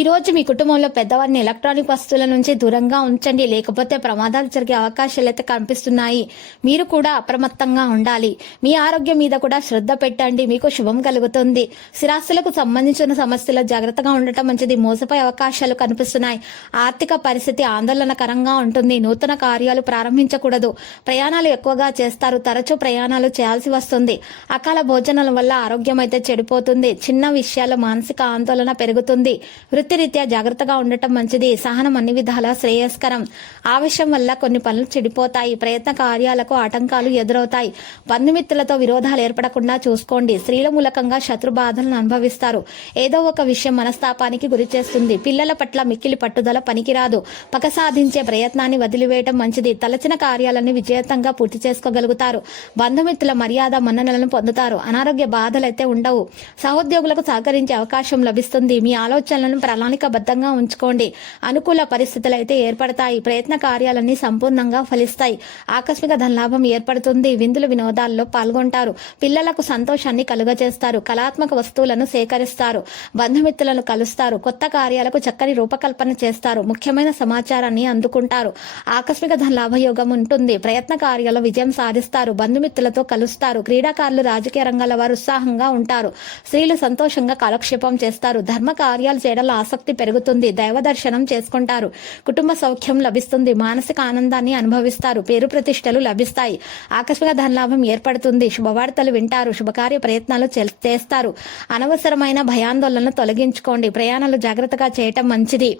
ఈ రోజు మీ కుటుంబంలో పెద్దవారిని ఎలక్ట్రానిక్ వస్తువుల నుంచి దూరంగా ఉంచండి. లేకపోతే ప్రమాదాలు జరిగే అవకాశాలు అయితే కనిపిస్తున్నాయి. మీరు కూడా అప్రమత్తంగా ఉండాలి. మీ ఆరోగ్యం మీద కూడా శ్రద్ధ పెట్టండి. మీకు శుభం కలుగుతుంది. స్థిరాస్తులకు సంబంధించిన సమస్యలు జాగ్రత్తగా ఉండటం మంచిది. మోసపోయే అవకాశాలు కనిపిస్తున్నాయి. ఆర్థిక పరిస్థితి ఆందోళనకరంగా ఉంటుంది. నూతన కార్యాలు ప్రారంభించకూడదు. ప్రయాణాలు ఎక్కువగా చేస్తారు. తరచూ ప్రయాణాలు చేయాల్సి వస్తుంది. అకాల భోజనాల వల్ల ఆరోగ్యం అయితే చెడిపోతుంది. చిన్న విషయాల మానసిక ఆందోళన పెరుగుతుంది. వృత్తిరీత్యా జాగ్రత్తగా ఉండటం మంచిది. సహనం అన్ని విధాల శ్రేయస్కరం. ఆవేశం వల్ల కొన్ని పనులు చెడిపోతాయి. ప్రయత్న కార్యాలకు ఆటంకాలు ఎదురవుతాయి. బంధుమిత్రులతో విరోధాలు ఏర్పడకుండా చూసుకోండి. స్త్రీల మూలకంగా శత్రు బాధలను అనుభవిస్తారు. ఏదో ఒక విషయం మనస్తాపానికి గురి చేస్తుంది. పిల్లల పట్ల మిక్కిలి పట్టుదల పనికిరాదు. పక సాధించే ప్రయత్నాన్ని వదిలివేయటం మంచిది. తలచిన కార్యాలను విజేతంగా పూర్తి చేసుకోగలుగుతారు. బంధుమిత్రుల మర్యాద మన్ననలను పొందుతారు. అనారోగ్య బాధలైతే ఉండవు. సహోద్యోగులకు సహకరించే అవకాశం లభిస్తుంది. మీ ఆలోచనలను ప్రణాళికబద్ధంగా ఉంచుకోండి. అనుకూల పరిస్థితులు అయితే ఏర్పడతాయి. ప్రయత్న కార్యాలన్నీ సంపూర్ణంగా ఫలిస్తాయి. ఆకస్మిక ధనలాభం ఏర్పడుతుంది. విందులు వినోదాల్లో పాల్గొంటారు. పిల్లలకు సంతోషాన్ని కలుగజేస్తారు. కళాత్మక వస్తువులను సేకరిస్తారు. బంధుమిత్రులను కలుస్తారు. కొత్త కార్యాలకు చక్కని రూపకల్పన చేస్తారు. ముఖ్యమైన సమాచారాన్ని అందుకుంటారు. ఆకస్మిక ధనలాభ యోగం ఉంటుంది. ప్రయత్న కార్యాలు విజయం సాధిస్తారు. బంధుమిత్రులతో కలుస్తారు. క్రీడాకారులు రాజకీయ రంగాల వారు ఉత్సాహంగా ఉంటారు. స్త్రీలు సంతోషంగా కాలక్షేపం చేస్తారు. ధర్మ కార్యాలు చేయడంలో ఆసక్తి పెరుగుతుంది. దైవ దర్శనం చేసుకుంటారు. కుటుంబ సౌఖ్యం లభిస్తుంది. మానసిక ఆనందాన్ని అనుభవిస్తారు. పేరు ప్రతిష్టలు లభిస్తాయి. ఆకస్మిక ధనలాభం ఏర్పడుతుంది. శుభవార్తలు వింటారు. శుభకార్య ప్రయత్నాలు చేస్తారు. అనవసరమైన భయాందోళనలు తొలగించుకోండి. ప్రయాణాలు జాగ్రత్తగా చేయటం మంచిది.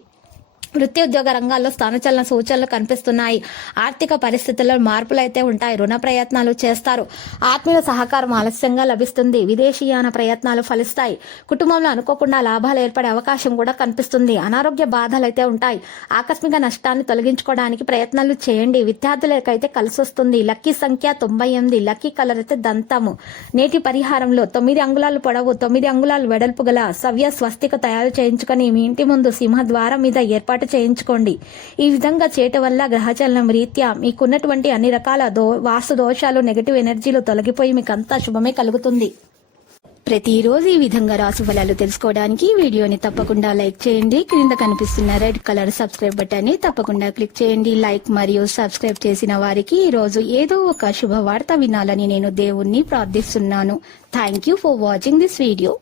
వృత్తి ఉద్యోగ రంగాల్లో స్థానచలన సూచనలు కనిపిస్తున్నాయి. ఆర్థిక పరిస్థితుల్లో మార్పులు అయితే ఉంటాయి. రుణ ప్రయత్నాలు చేస్తారు. ఆత్మీయ సహకారం ఆలస్యంగా లభిస్తుంది. విదేశీయాన ప్రయత్నాలు ఫలిస్తాయి. కుటుంబంలో అనుకోకుండా లాభాలు ఏర్పడే అవకాశం కూడా కనిపిస్తుంది. అనారోగ్య బాధలు అయితే ఉంటాయి. ఆకస్మిక నష్టాన్ని తొలగించుకోవడానికి ప్రయత్నాలు చేయండి. విద్యార్థులకైతే కలిసి వస్తుంది లక్కీ సంఖ్య తొంభై ఎనిమిది. లక్కీ కలర్ అయితే దంతము. నేటి పరిహారంలో తొమ్మిది అంగుళాలు పొడవు తొమ్మిది అంగుళాలు వెడల్పు గల సవ్య స్వస్తిక తయారు చేయించుకొని మీ ఇంటి ముందు సింహద్వారం మీద ఏర్పాటు చేయించుకోండి. ఈ విధంగా చేయటం వల్ల గ్రహచలనం రీత్యా మీకున్నటువంటి అన్ని రకాల దో వాస్తు దోషాలు నెగటివ్ ఎనర్జీలు తొలగిపోయి మీకు అంతా శుభమే కలుగుతుంది. ప్రతిరోజు ఈ విధంగా రాశి ఫలాలు తెలుసుకోవడానికి వీడియోని తప్పకుండా లైక్ చేయండి. క్రింద కనిపిస్తున్న రెడ్ కలర్ సబ్స్క్రైబ్ బటన్ని తప్పకుండా క్లిక్ చేయండి. లైక్ మరియు సబ్స్క్రైబ్ చేసిన వారికి ఈ రోజు ఏదో ఒక శుభవార్త వినాలని నేను దేవుణ్ణి ప్రార్థిస్తున్నాను. Thank you for watching this video